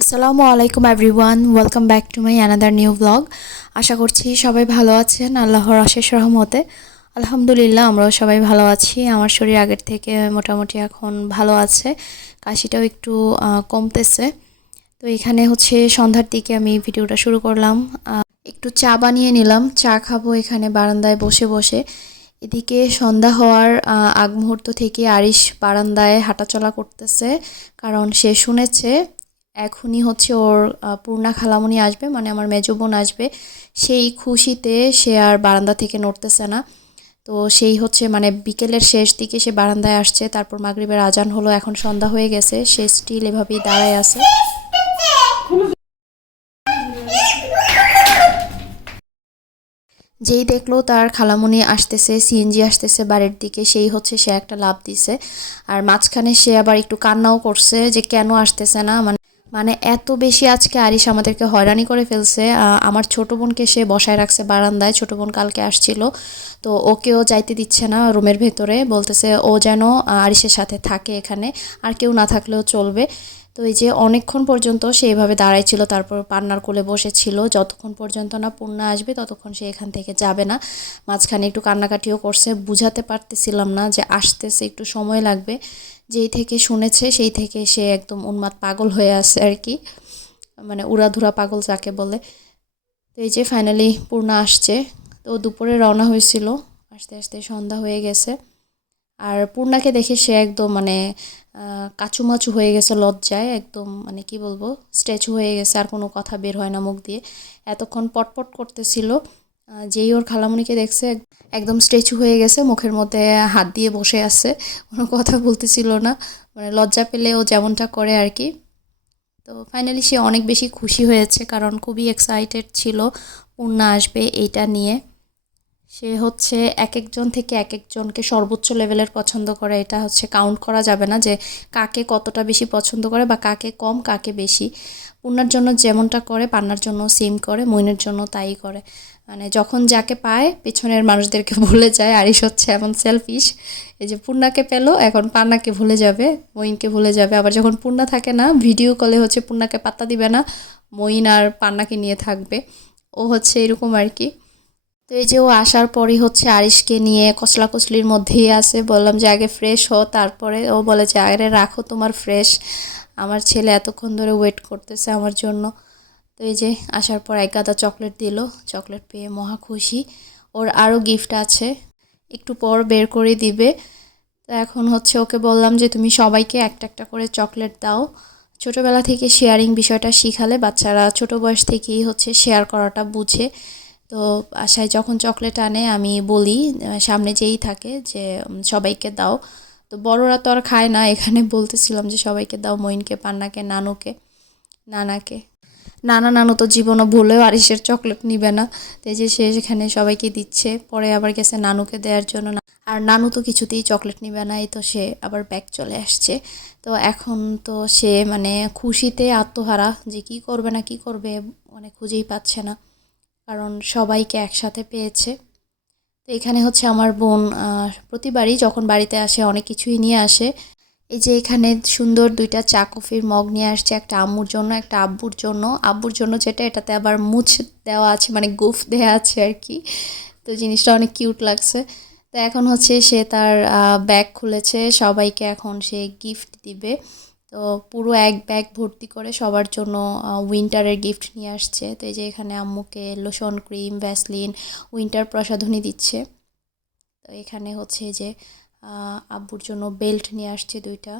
আসসালামু আলাইকুম everyone, welcome back to my another new blog. আশা করছি সবাই ভালো আছেন, আল্লাহর আশেষ রহমতে। আলহামদুলিল্লাহ, আমরাও সবাই ভালো আছি। আমার শরীর আগের থেকে মোটামুটি এখন ভালো আছে, কাশিটাও একটু কমতেছে। তো এখানে হচ্ছে সন্ধ্যার দিকে আমি ভিডিওটা শুরু করলাম। একটু চা বানিয়ে নিলাম। চা খাব এখানে বারান্দায় বসে বসে। এদিকে সন্ধ্যা হওয়ার আগ মুহূর্ত থেকে আরিশ বারান্দায় হাঁটাচলা করতেছে, কারণ সে শুনেছে এখনই হচ্ছে ওর পূর্ণা খালামণি আসবে মানে আমার মেজো বোন আসবে। সেই খুশিতে সে আর বারান্দা থেকে নড়তেছে না। তো সেই হচ্ছে মানে বিকেলের শেষ দিকে সে বারান্দায় আসছে, তারপর মাগরিবের আজান হলো, এখন সন্ধ্যা হয়ে গেছে, সে স্টিল এভাবেই দাঁড়ায় আছে। যেই দেখল তার খালামুনি আসতেছে সিএনজি আসতেছে বাড়ির দিকে, সেই হচ্ছে সে একটা লাভ দিছে। আর মাঝখানে সে আবার একটু কান্নাও করছে যে কেন আসতেছে না মানে মানে এত বেশি আজকে আরিশ আমাদেরকে হয়রানি করে ফেলছে। আমার ছোট বোনকে সে বসায় রাখছে বারান্দায়। ছোট বোন কালকে আসছিল। তো ওকেও যাইতে দিচ্ছে না রুমের ভেতরে। বলতেছে, ও যেন আরিশের সাথে থাকে এখানে। আর কেউ না থাকলেও চলবে। তো এই যে অনেকক্ষণ পর্যন্ত সে এভাবে দাঁড়াই ছিল তারপর পান্নার কোলে বসেছিল। যতক্ষণ পর্যন্ত না পূর্ণা আসবে, ততক্ষণ সে এখান থেকে যাবে না। মাঝখানে একটু কান্নাকাটিও করছে। বুঝাতে পারতেছিলাম না যে আসতেছে, একটু সময় লাগবে। যেই থেকে শুনেছে, সেই থেকে সে একদম উন্মাদ পাগল হয়ে আছে আর কি। মানে উড়াধুরা পাগল যাকে বলে। তো এই যে ফাইনালি পূর্ণা আসছে। তো দুপুরে রওনা হয়েছিল। আস্তে আস্তে সন্ধ্যা হয়ে গেছে। আর পূর্ণাকে দেখে সে একদম মানে কাচুমাচু হয়ে গেছে লজ্জায়। একদম মানে কি বলব স্ট্যাচু হয়ে গেছে। আর কোনো কথা বের হয় না মুখ দিয়ে। এতক্ষণ পটপট করতেছিল। যেই ওর খালামণিকে দেখছে, একদম স্ট্যাচু হয়ে গেছে, মুখের মধ্যে হাত দিয়ে বসে আছে। কোনো কথা বলতেছিল না। মানে লজ্জা পেলে ও যেমনটা করে আর কি। তো ফাইনালি সে অনেক বেশি খুশি হয়েছে কারণ খুবই এক্সাইটেড ছিল পূর্ণা আসবে এইটা নিয়ে। সে হচ্ছে এক একজন থেকে এক একজনকে সর্বোচ্চ লেভেলের পছন্দ করে। এটা হচ্ছে কাউন্ট করা যাবে না যে কাকে কতটা বেশি পছন্দ করে বা কাকে কম, কাকে বেশি। পূর্ণার জন্য যেমনটা করে, পান্নার জন্য সেম করে, মইনের জন্য তাই করে। মানে যখন যাকে পায়, পেছনের মানুষদেরকে ভুলে যায়। আরিস হচ্ছে এমন সেলফিশ এই যে পূর্ণাকে পেল, এখন পান্নাকে ভুলে যাবে মইনকে ভুলে যাবে। আবার যখন পূর্ণা থাকে না ভিডিও কলে হচ্ছে পূর্ণাকে পাত্তা দিবে না মইন আর পান্নাকে নিয়ে থাকবে। ও হচ্ছে এরকম আর কি। তো এই যে ও আসার পরই হচ্ছে আরিশকে নিয়ে কসলা কসলির মধ্যেই আছে। বললাম যে, আগে ফ্রেশ হো তারপরে ও বলে যে আগে রাখো তোমার ফ্রেশ আমার ছেলে এতক্ষণ ধরে ওয়েট করতেছে আমার জন্য। তো এই যে আসার পর এক গাদা চকলেট দিল, চকলেট পেয়ে মহা খুশি। ওর আরও গিফট আছে, একটু পর বের করে দিবে। তো এখন হচ্ছে ওকে বললাম যে, তুমি সবাইকে একটা একটা করে চকলেট দাও। ছোটোবেলা থেকে শেয়ারিং বিষয়টা শিখালে বাচ্চারা ছোট বয়স থেকেই হচ্ছে শেয়ার করাটা বুঝে। তো আশায় যখন চকলেট আনে, আমি বলি, সামনে যেই থাকে যে, সবাইকে দাও। তো বড়রা তো আর খায় না, এখানে বলতেছিলাম যে, সবাইকে দাও মইনকে পান্নাকে, নানুকে, নানাকে। নানা নানু তো জীবনও ভুলেও আরিসের চকলেট নিবে না। তো এই যে সে সেখানে সবাইকে দিচ্ছে, পরে আবার গেছে নানুকে দেওয়ার জন্য। আর নানু তো কিছুতেই চকলেট নিবে না, এই তো সে আবার ব্যাগ চলে আসছে। তো এখন তো সে মানে খুশিতে আত্মহারা যে কি করবে না কি করবে মানে খুঁজেই পাচ্ছে না। কারণ সবাইকে একসাথে পেয়েছে। তো এখানে হচ্ছে আমার বোন প্রতিবারই যখন বাড়িতে আসে, অনেক কিছুই নিয়ে আসে। এই যে এখানে সুন্দর দুইটা চা, কফির মগ নিয়ে আসছে একটা আম্মুর জন্য, একটা আব্বুর জন্য। আব্বুর জন্য যেটা, এটাতে আবার মুছ দেওয়া আছে মানে গুফ দেওয়া আছে আর কি। তো জিনিসটা অনেক কিউট লাগছে। তো এখন হচ্ছে সে তার ব্যাগ খুলেছে, সবাইকে এখন সে গিফট দিবে। তো পুরো এক ব্যাগ ভর্তি করে সবার জন্য উইন্টারের গিফট নিয়ে আসছে। তো এই যে এখানে আম্মুকে লোশন, ক্রিম, ভ্যাসলিন, উইন্টার প্রসাধনী দিচ্ছে। তো এখানে হচ্ছে যে আব্বুর জন্য বেল্ট নিয়ে আসছে দুইটা।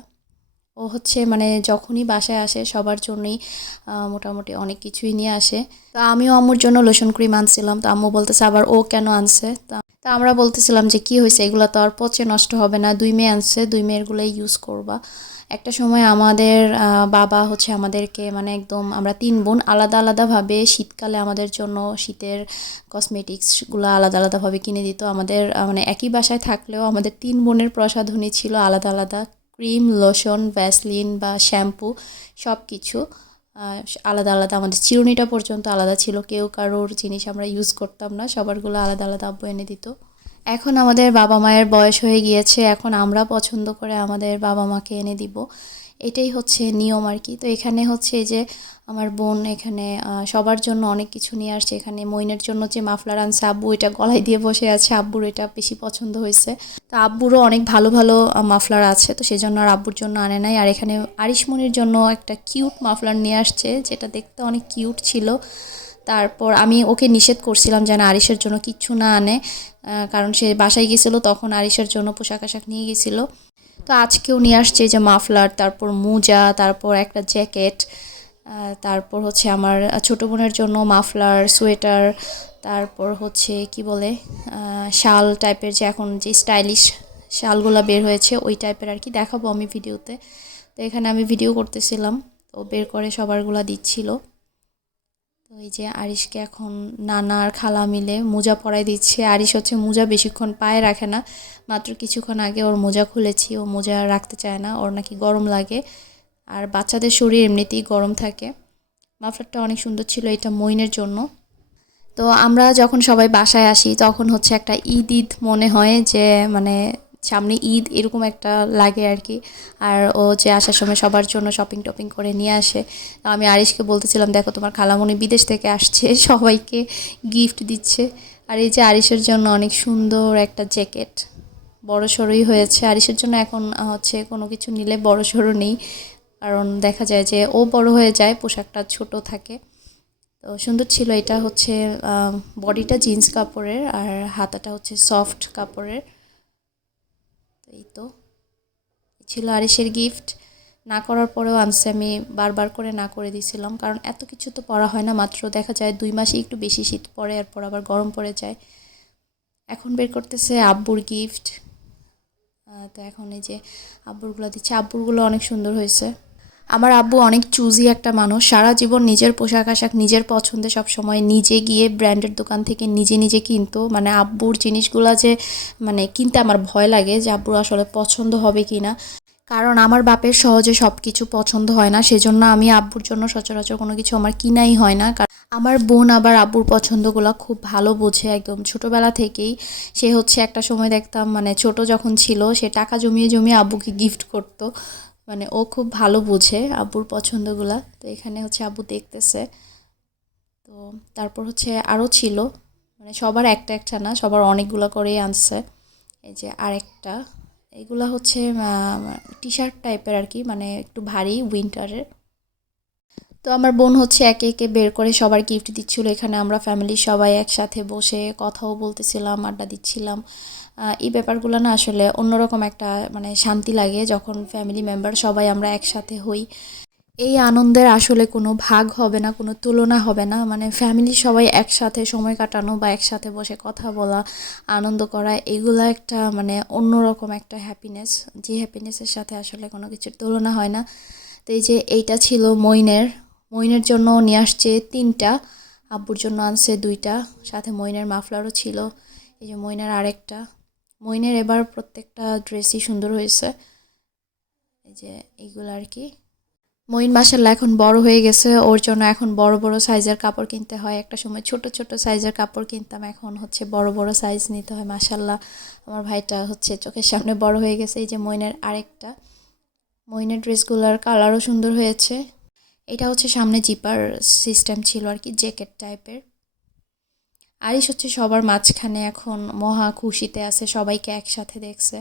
ও হচ্ছে মানে যখনই বাসায় আসে সবার জন্যই মোটামুটি অনেক কিছুই নিয়ে আসে। তো আমিও আম্মুর জন্য লোশন ক্রিম আনছিলাম। তো আম্মু বলতেছে, আবার ও কেন আনছে? তা আমরা বলতেছিলাম যে, কি হয়েছে? এগুলো তো আর পচে নষ্ট হবে না। দুই মেয়ে আনছে, দুই মেয়েরগুলোই ইউজ করবা। একটা সময় আমাদের বাবা হচ্ছে আমাদেরকে মানে একদম আমরা তিন বোন আলাদা আলাদাভাবে শীতকালে আমাদের জন্য শীতের কসমেটিক্সগুলো আলাদা আলাদাভাবে কিনে দিত। আমাদের মানে একই বাসায় থাকলেও আমাদের তিন বোনের প্রসাধনী ছিল আলাদা আলাদা। ক্রিম লোশন ভ্যাসলিন বা শ্যাম্পু সব কিছু আলাদা আলাদা। আমাদের চিরুনিটা পর্যন্ত আলাদা ছিল। কেউ কারোর জিনিস আমরা ইউজ করতাম না। সবারগুলো আলাদা আলাদা আব্বু এনে দিত। এখন আমাদের বাবা মায়ের বয়স হয়ে গিয়েছে, এখন আমরা পছন্দ করে আমাদের বাবা মাকে এনে দিব। এটাই হচ্ছে নিয়ম আর কি। তো এখানে হচ্ছে যে আমার বোন এখানে সবার জন্য অনেক কিছু নিয়ে আসছে। এখানে মইনের জন্য যে মাফলার আনছে, আব্বু এটা গলায় দিয়ে বসে আছে, আব্বুর এটা বেশি পছন্দ হয়েছে। তো আব্বুরও অনেক ভালো ভালো মাফলার আছে। তো সেই জন্য আর আব্বুর জন্য আনে নাই। আর এখানে আরিশমণির জন্য একটা কিউট মাফলার নিয়ে আসছে, যেটা দেখতে অনেক কিউট ছিল। তারপর আমি ওকে নিষেধ করছিলাম যেন আরিসের জন্য কিচ্ছু না আনে কারণ সে বাসায় গেছিল, তখন আরিসের জন্য পোশাক আশাক নিয়ে গেছিল। তো আজকেও নিয়ে আসছে যে মাফলার, তারপর মোজা, তারপর একটা জ্যাকেট তারপর হচ্ছে আমার ছোটো বোনের জন্য মাফলার, সোয়েটার, তারপর হচ্ছে কি বলে শাল টাইপের যে এখন যে স্টাইলিশ শালগুলো বের হয়েছে, ওই টাইপের আর কি দেখাবো আমি ভিডিওতে। তো এখানে আমি ভিডিও করতেছিলাম, তো বের করে সবারগুলা দিচ্ছিল। তো এই যে আরিশকে এখন নানা আর খালা মিলে মোজা পরাই দিচ্ছে। আরিশ হচ্ছে মোজা বেশিক্ষণ পায়ে রাখে না, মাত্র কিছুক্ষণ আগে ওর মোজা খুলেছি, ও মোজা রাখতে চায় না, ওর নাকি গরম লাগে। আর বাচ্চাদের শরীর এমনিতেই গরম থাকে। মাফলারটা অনেক সুন্দর ছিল এটা মইনের জন্য। তো আমরা যখন সবাই বাসায় আসি, তখন হচ্ছে একটা ঈদ ঈদ মনে হয় যে মানে সামনে ঈদ এরকম একটা লাগে আর কি। আর ও যে আসার সময় সবার জন্য শপিং টপিং করে নিয়ে আসে। আমি আরিশকে বলতেছিলাম, দেখো, তোমার খালামণি বিদেশ থেকে আসছে, সবাইকে গিফট দিচ্ছে। আর এই যে আরিশের জন্য অনেক সুন্দর একটা জ্যাকেট, বড় সড়োই হয়েছে। আরিশের জন্য এখন হচ্ছে কোনো কিছু নিলে বড় সড়ো নেই। কারণ দেখা যায় যে ও বড় হয়ে যায়, পোশাকটা ছোট থাকে। তো সুন্দর ছিল। এটা হচ্ছে বডিটা জিন্স কাপড়ের আর হাতাটা হচ্ছে সফট কাপড়ের। তো। এই তো ছিল আরেশের গিফট না করার পরেও আনসে আমি বারবার করে না করে দিয়েছিলাম। কারণ এত কিছু তো পড়া হয় না, মাত্র দেখা যায় দুই মাসে একটু বেশি শীত পড়ে, এরপর আবার গরম পড়ে যায়। এখন বের করতেছে আব্বুর গিফট তো এখন এই যে আব্বুরগুলো দিচ্ছে। আব্বুরগুলো অনেক সুন্দর হয়েছে। আমার আব্বু অনেক চুজি একটা মানুষ। সারা জীবন নিজের পোশাক আশাক, নিজের পছন্দে সব সময় নিজে গিয়ে ব্র্যান্ডের দোকান থেকে নিজে নিজে কিনতো। মানে আব্বুর জিনিসগুলো যে মানে কিনতে আমার ভয় লাগে যে আব্বুর আসলে পছন্দ হবে কি না কারণ আমার বাপের সহজে সব কিছু পছন্দ হয় না, সেজন্য আমি আব্বুর জন্য সচরাচর কোনো কিছু আমার কিনাই হয় না। আমার বোন আবার আব্বুর পছন্দগুলো খুব ভালো বোঝে একদম। ছোটোবেলা থেকেই সে হচ্ছে একটা সময় দেখতাম মানে ছোট যখন ছিল, সে টাকা জমিয়ে জমিয়ে আব্বুকে গিফট করতো। মানে ও খুব ভালো বুঝে আব্বুর পছন্দগুলা। তো এখানে হচ্ছে আব্বু দেখতেছে। তো তারপর হচ্ছে আরও ছিল। মানে সবার একটা একটা না, সবার অনেকগুলো করেই আনছে। এই যে আরেকটা। এগুলা হচ্ছে টি শার্ট টাইপের আর কি মানে একটু ভারী উইন্টারের। তো আমার বোন হচ্ছে একে একে বের করে সবার গিফট দিচ্ছিল। এখানে আমরা ফ্যামিলির সবাই একসাথে বসে কথাও বলতেছিলাম, আড্ডা দিচ্ছিলাম। এই ব্যাপারগুলো না আসলে অন্যরকম একটা মানে শান্তি লাগে যখন ফ্যামিলি মেম্বার সবাই আমরা একসাথে হই। এই আনন্দের আসলে কোনো ভাগ হবে না, কোনো তুলনা হবে না। মানে ফ্যামিলি সবাই একসাথে সময় কাটানো বা একসাথে বসে কথা বলা, আনন্দ করা, এগুলো একটা মানে অন্যরকম একটা হ্যাপিনেস যে হ্যাপিনেসের সাথে আসলে কোনো কিছুর তুলনা হয় না। তো এই যে এইটা ছিল মইনের মইনের জন্য নিয়ে আসছে তিনটা, আব্বুর জন্য আনছে দুইটা, সাথে মইনের মাফলারও ছিল। এই যে মইনের আরেকটা। মইনের এবার প্রত্যেকটা ড্রেসই সুন্দর হয়েছে। এই যে এইগুলো আর কি। মইন মাসাল্লাহ এখন বড় হয়ে গেছে। ওর জন্য এখন বড় বড় সাইজের কাপড় কিনতে হয়। একটা সময় ছোট ছোট সাইজের কাপড় কিনতাম। এখন হচ্ছে বড় বড় সাইজ নিতে হয় মাসাল্লাহ আমার ভাইটা হচ্ছে চোখের সামনে বড় হয়ে গেছে। এই যে মইনের আরেকটা। মইনের ড্রেসগুলোর কালারও সুন্দর হয়েছে। এটা হচ্ছে সামনে জিপার সিস্টেম ছিল আর কি, জ্যাকেট টাইপের। আরিস হচ্ছে সবার মাঝখানে এখন মহা খুশিতে আছে, সবাইকে একসাথে দেখছে।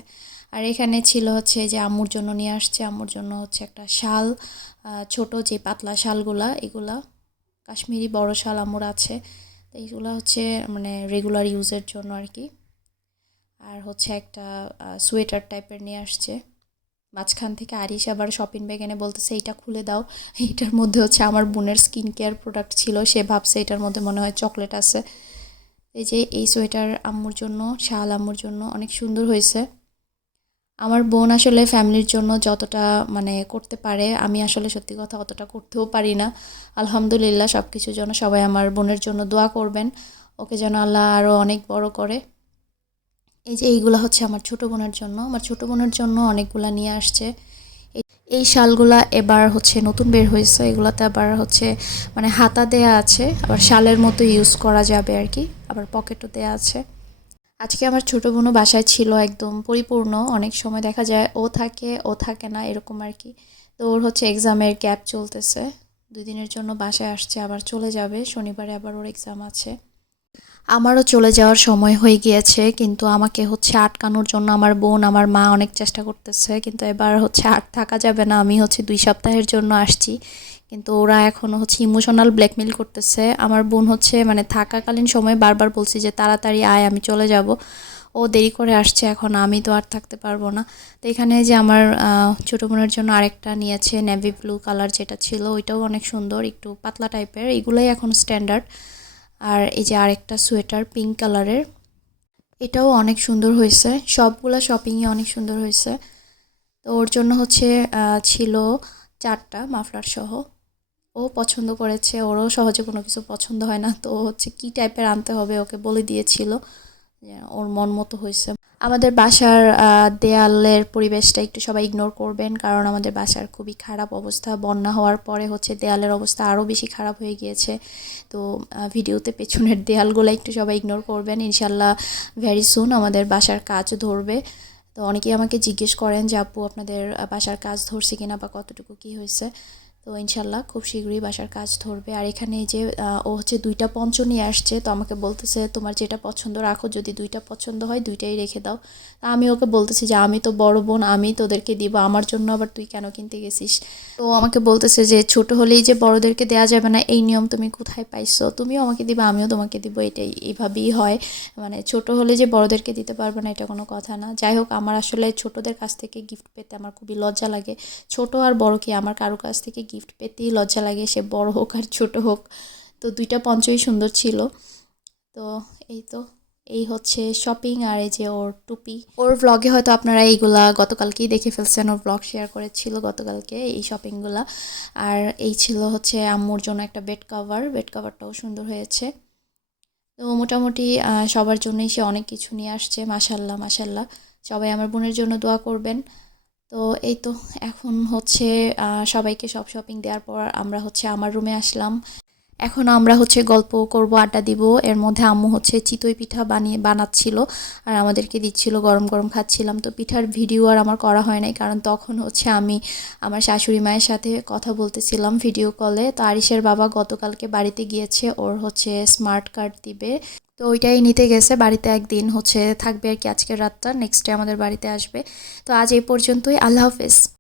আর এখানে ছিল হচ্ছে যে আম্মুর জন্য নিয়ে আসছে, আম্মুর জন্য হচ্ছে একটা শাল ছোট যে পাতলা শালগুলা, এগুলা। কাশ্মীরি বড় শাল আম্মুর আছে, তো এইগুলা হচ্ছে মানে রেগুলার ইউজের জন্য আর কি। আর হচ্ছে একটা সোয়েটার টাইপের নিয়ে আসছে। মাঝখান থেকে আরিস আবার শপিং ব্যাগ এনে বলতেছে, এইটা খুলে দাও। এইটার মধ্যে হচ্ছে আমার বোনের স্কিন কেয়ার প্রোডাক্ট ছিল, সে ভাবছে এটার মধ্যে মনে হয় চকলেট আছে। এই যে এই সোয়েটার আম্মুর জন্য, শাল আম্মুর জন্য অনেক সুন্দর হয়েছে। আমার বোন আসলে ফ্যামিলির জন্য যতটা মানে করতে পারে, আমি আসলে সত্যি কথা অতটা করতেও পারি না। আলহামদুলিল্লাহ সব কিছুর জন্য সবাই আমার বোনের জন্য দোয়া করবেন। ওকে যেন আল্লাহ আরও অনেক বড় করে। এই যে এইগুলা হচ্ছে আমার ছোটো বোনের জন্য। আমার ছোটো বোনের জন্য অনেকগুলা নিয়ে আসছে। এই- শালগুলা এবার হচ্ছে নতুন বের হয়েছে। এগুলাতে আবার হচ্ছে মানে হাতা দেয়া আছে। আবার শালের মতো ইউজ করা যাবে আর কি আবার পকেটও দেয়া আছে। আজকে আমার ছোটো বোনও বাসায় ছিল একদম পরিপূর্ণ। অনেক সময় দেখা যায় ও থাকে ও থাকে না, এরকম আর কি তো ওর হচ্ছে এক্সামের গ্যাপ চলতেছে। দুই দিনের জন্য বাসায় আসছে, আবার চলে যাবে। শনিবারে আবার ওর এক্সাম আছে। আমারও চলে যাওয়ার সময় হয়ে গিয়েছে, কিন্তু আমাকে হচ্ছে আটকানোর জন্য আমার বোন, আমার মা অনেক চেষ্টা করতেছে, কিন্তু এবার হচ্ছে আট থাকা যাবে না, আমি হচ্ছে দুই সপ্তাহের জন্য আসছি। কিন্তু ওরা এখন হচ্ছে ইমোশনাল ব্ল্যাকমেল করতেছে। আমার বোন হচ্ছে মানে থাকাকালীন সময় বারবার বলছি যে, তাড়াতাড়ি আয়, আমি চলে যাব। ও দেরি করে আসছে এখন, আমি তো আর থাকতে পারব না। তো এখানে যে আমার ছোটো বোনের জন্য আরেকটা নিয়েছে নেভি ব্লু কালার যেটা ছিল, ওইটাও অনেক সুন্দর, একটু পাতলা টাইপের এগুলোই এখন স্ট্যান্ডার্ড আর এই যে আরেকটা সোয়েটার পিঙ্ক কালারের এটাও অনেক সুন্দর হয়েছে। সবগুলা শপিংই অনেক সুন্দর হয়েছে। তো ওর জন্য হচ্ছে ছিল চারটা মাফলার সহ ও পছন্দ করেছে, ওরও সহজে কোনো কিছু পছন্দ হয় না। তো হচ্ছে কি টাইপের আনতে হবে ওকে বলে দিয়েছিল ওর মন মতো হয়েছে। আমাদের বাসার দেয়ালের পরিবেশটা একটু সবাই ইগনোর করবেন, কারণ আমাদের বাসার খুবই খারাপ অবস্থা। বন্যা হওয়ার পরে হচ্ছে দেয়ালের অবস্থা আরও বেশি খারাপ হয়ে গিয়েছে। তো ভিডিওতে পেছনের দেয়ালগুলো একটু সবাই ইগনোর করবেন। ইনশাল্লাহ ভ্যারি সুন আমাদের বাসার কাজ ধরবে। তো অনেকেই আমাকে জিজ্ঞেস করেন যে, আপু, আপনাদের বাসার কাজ ধরছে কিনা বা কতটুকু কী হয়েছে? তো ইনশাল্লাহ খুব শীঘ্রই বাসার কাজ ধরবে। আর এখানে যে ও হচ্ছে দুইটা পঞ্চ নিয়ে আসছে, তো আমাকে বলতেছে, তোমার যেটা পছন্দ রাখো, যদি দুইটা পছন্দ হয়, দুইটাই রেখে দাও। তা আমি ওকে বলতেছি যে, আমি তো বড় বোন, আমি তোদেরকে দিব, আমার জন্য আবার তুই কেন কিনতে গেছিস? তো আমাকে বলতেছে যে, ছোট হলেই যে বড়দেরকে দেওয়া যাবে না, এই নিয়ম তুমি কোথায় পাইছো? তুমিও আমাকে দিবে, আমিও তোমাকে দিব। এটাই এইভাবেই হয়। মানে ছোট হলে যে বড়দেরকে দিতে পারবে না, এটা কোনো কথা না। যাই হোক, আমার আসলে ছোটদের কাছ থেকে গিফট পেতে আমার খুবই লজ্জা লাগে। ছোট আর বড় কি? আমার কারও কাছ থেকে গিফট পেতেই লজ্জা লাগে, সে বড় হোক আর ছোট হোক। তো দুইটা পঞ্চই সুন্দর ছিল। তো এই তো, এই হচ্ছে শপিং আর এই যে ওর টুপি। ওর ব্লগে হয়তো আপনারা এইগুলা গতকালকেই দেখে ফেলছেন, ওর ব্লগ শেয়ার করেছিল গতকালকে এই শপিংগুলা আর এই ছিল হচ্ছে আম্মুর জন্য একটা বেড কভার বেড কভারটাও সুন্দর হয়েছে। তো মোটামুটি সবার জন্যই সে অনেক কিছু নিয়ে আসছে মাসাল্লাহ মাসাল্লাহ সবাই আমার বোনের জন্য দোয়া করবেন। তো এই তো, এখন হচ্ছে সবাইকে সব শপিং দেওয়ার পর আমরা হচ্ছে আমার রুমে আসলাম। এখন আমরা হচ্ছে গল্প করব, আড্ডা দিব। এর মধ্যে আম্মু হচ্ছে চিতই পিঠা বানিয়ে, বানাচ্ছিল আর আমাদেরকে দিচ্ছিল গরম গরম খাচ্ছিলাম। তো পিঠার ভিডিও আর আমার করা হয় নাই কারণ তখন হচ্ছে আমি আমার শাশুড়ি মায়ের সাথে কথা বলতেছিলাম ভিডিও কলে তো আরিসের বাবা গতকালকে বাড়িতে গিয়েছে, ওর হচ্ছে স্মার্ট কার্ড দিবে। তো ওইটাই নিতে গেছে। বাড়িতে একদিন হচ্ছে থাকবে আর কি আজকের রাতটা নেক্সট ডে আমাদের বাড়িতে আসবে। তো আজ এই পর্যন্তই। আল্লাহ হাফেজ।